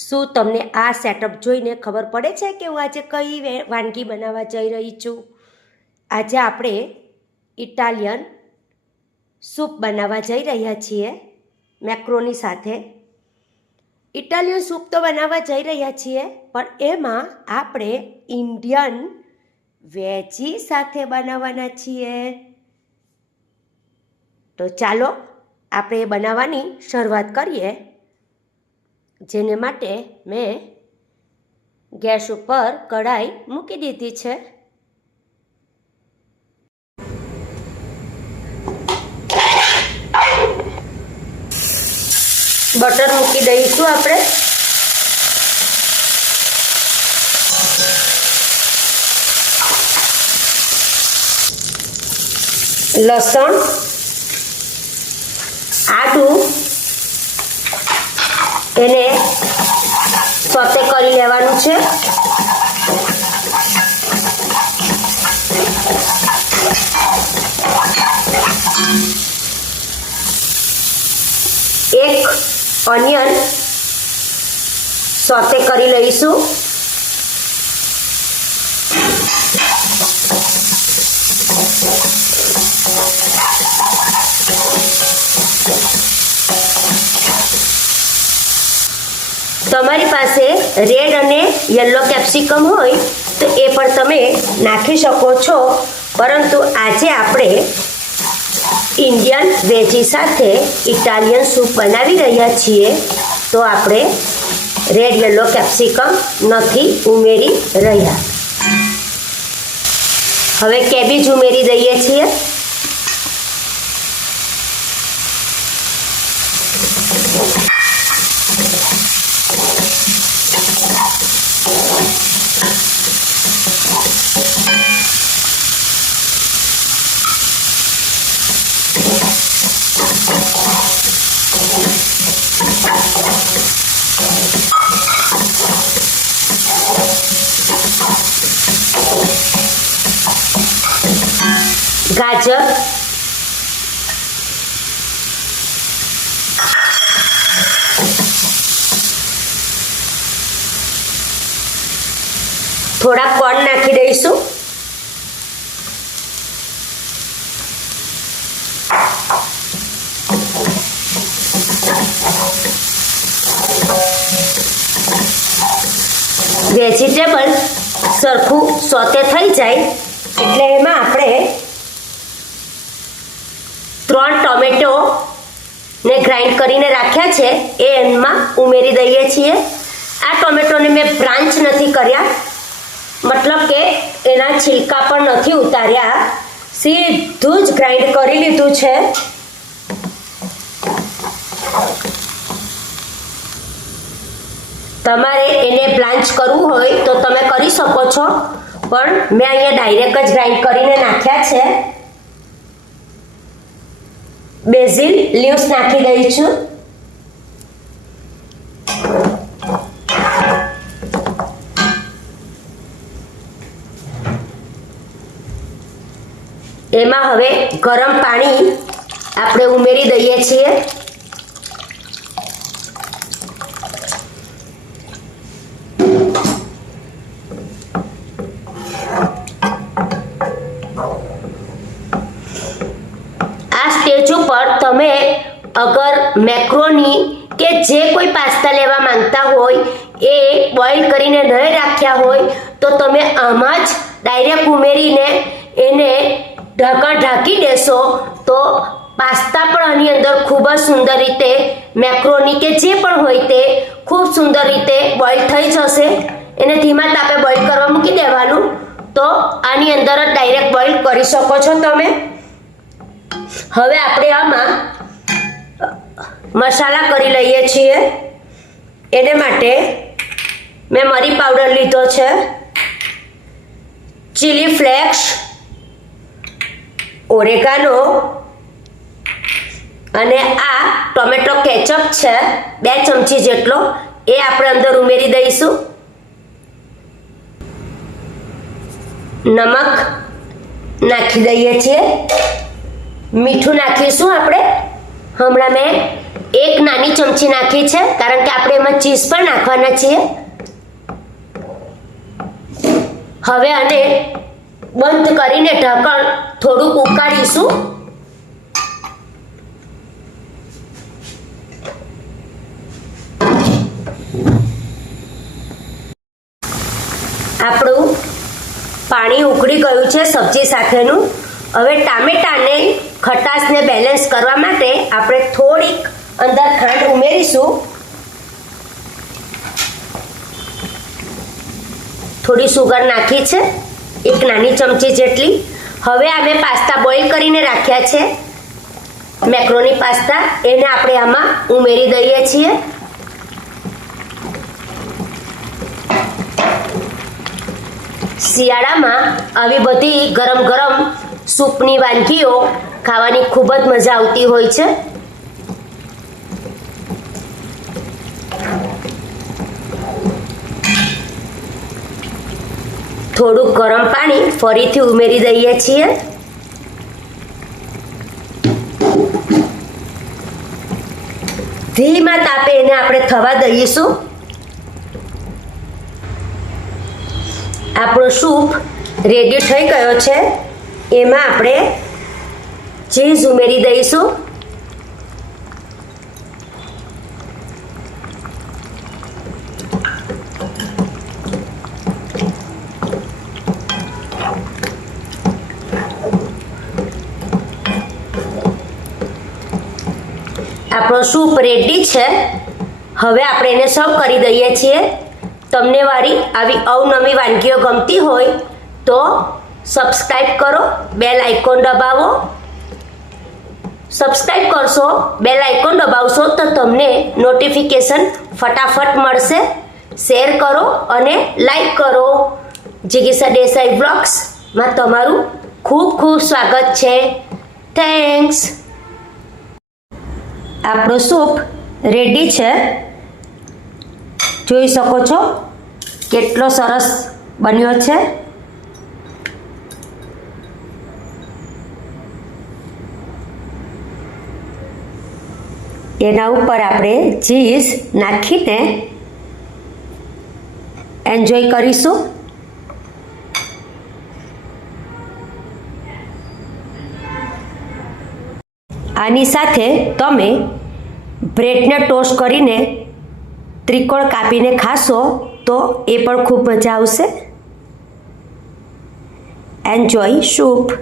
શું તમને આ સેટઅપ જોઈને ખબર પડે છે કે હું આજે કઈ વાનગી બનાવવા જઈ રહી છું? આજે આપણે ઇટાલિયન સૂપ બનાવવા જઈ રહ્યા છીએ મેક્રોની સાથે. ઇટાલિયન સૂપ તો બનાવવા જઈ રહ્યા છીએ, પણ એમાં આપણે ઇન્ડિયન વેજી સાથે બનાવવાના છીએ. તો ચાલો આપણે બનાવવાની શરૂઆત કરીએ. જેને માટે મેં ગેસ ઉપર કઢાઈ મૂકી દીધી છે. બટર મૂકી દઈશું આપણે. લસણ, આદું એને સોતે કરી લેવાનું છે. એક ઓનિયન સોતે કરી લઈશું. તમારી પાસે રેડ અને યલો કેપ્સિકમ હોય તો એ પણ તમે નાખી શકો છો, પરંતુ આજે આપણે ઇન્ડિયન વેજી સાથે ઇટાલિયન સૂપ બનાવી રહ્યા છીએ, તો આપણે રેડ યલો કેપ્સિકમ નથી ઉમેરી રહ્યા. હવે કેબેજ ઉમેરી દઈએ છીએ. ગાજર, થોડા કોર્ન નાખી દઈશું. વેજીટેબલ સરખું સોતે થઈ જાય એટલે એમાં આપણે 3 ટોમેટો ને ગ્રાઇન્ડ કરીને રાખ્યા છે એ એમાં ઉમેરી દઈએ છીએ. આ ટોમેટોને મેં બ્રાન્ચ નથી કર્યા, મતલબ કે એના છિલકા પણ નથી ઉતાર્યા, સીધું જ ગ્રાઇન્ડ કરી લીધું છે. તમારે એને બ્લાન્ચ કરવું હોય તો તમે કરી શકો છો, પણ મેં અહીંયા ડાયરેક્ટ જ ગ્રાઇન્ડ કરીને નાખ્યા છે. બેઝિલ લીવ્સ નાખી દઈ છું. એમાં હવે ગરમ પાણી આપણે ઉમેરી દઈએ છીએ. પર તમે અગર મેક્રોની કે જે કોઈ પાસ્તા લેવા માંગતા હોય એ બોઇલ કરીને નહીં રાખ્યા હોય તો તમે આમાં જ ડાયરેક્ટ ઉમેરીને એને ઢાંકી દેશો તો પાસ્તા પણ આની અંદર ખૂબ જ સુંદર રીતે મેક્રોની કે જે પણ હોય તે ખૂબ સુંદર રીતે બોઇલ થઈ જશે. એને ધીમા તાપે બોઇલ કરવા મૂકી દેવાનું, તો આની અંદર જ ડાયરેક્ટ બોઇલ કરી શકો છો તમે. હવે આપણે આમાં મસાલા કરી લઈએ છીએ. એને માટે મેં મરી પાવડર લીધો છે, ચીલી ફ્લેક્સ, ઓરેગાનો અને આ ટોમેટો કેચઅપ છે 2 ચમચી જેટલો, એ આપણે અંદર ઉમેરી દઈશું. નમક નાખી દઈએ છીએ. મીઠું નાખીશું આપણે. હમણાં મેં 1 નાની ચમચી નાખી છે, કારણ કે આપણે એમાં ચીઝ પણ નાખવાના છીએ. હવે આને બંધ કરીને ઢાંકણ થોડુંક ઉકાળીશું. આપણું પાણી ઉકળી ગયું છે સબ્જી સાથેનું. હવે ટામેટાને ખટાશને બેલેન્સ કરવા માટે આપણે થોડીક અંદર ખાંડ ઉમેરીશું. થોડી સુગર નાખી છે, 1 નાની ચમચી જેટલી. હવે અમે પાસ્તા બોઇલ કરીને રાખ્યા છે, મેક્રોની પાસ્તા, એને આપણે આમાં ઉમેરી દઈએ છીએ. શિયાળામાં આવી બધી ગરમ ગરમ સૂપની વાનગીઓ ખાવાની ખૂબ જ મજા આવતી હોય છે. થોડુંક ગરમ પાણી ફરીથી ઉમેરી દઈએ છીએ. ધીમા તાપે એને આપણે થવા દઈશું. આપણો સૂપ રેડી થઈ ગયો છે. એમાં આપણે ચીઝ ઉમેરી દઈશું. આપણો સૂપ રેડી છે. હવે આપણે એને સર્વ કરી દઈએ છીએ. તમને મારી આવી અવનવી વાનગીઓ ગમતી હોય તો સબસ્ક્રાઈબ કરો, બેલ આઇકોન દબાવો. સબસ્ક્રાઈબ કરશો, બેલ આઇકોન દબાવશો તો તમને નોટિફિકેશન ફટાફટ મળશે. શેર કરો અને લાઈક કરો. જિગીસા દેસાઈ વ્લોગ્સમાં તમારું ખૂબ ખૂબ સ્વાગત છે. થેન્ક્સ. આપણો સૂપ રેડી છે. જોઈ શકો છો કેટલો સરસ બન્યો છે. એના ઉપર આપણે ચીઝ નાખીને એન્જોય કરીશું. આની સાથે તમે બ્રેડને ટોસ્ટ કરીને ત્રિકોણ કાપીને ખાશો તો એ પણ ખૂબ મજા આવશે. Enjoy soup.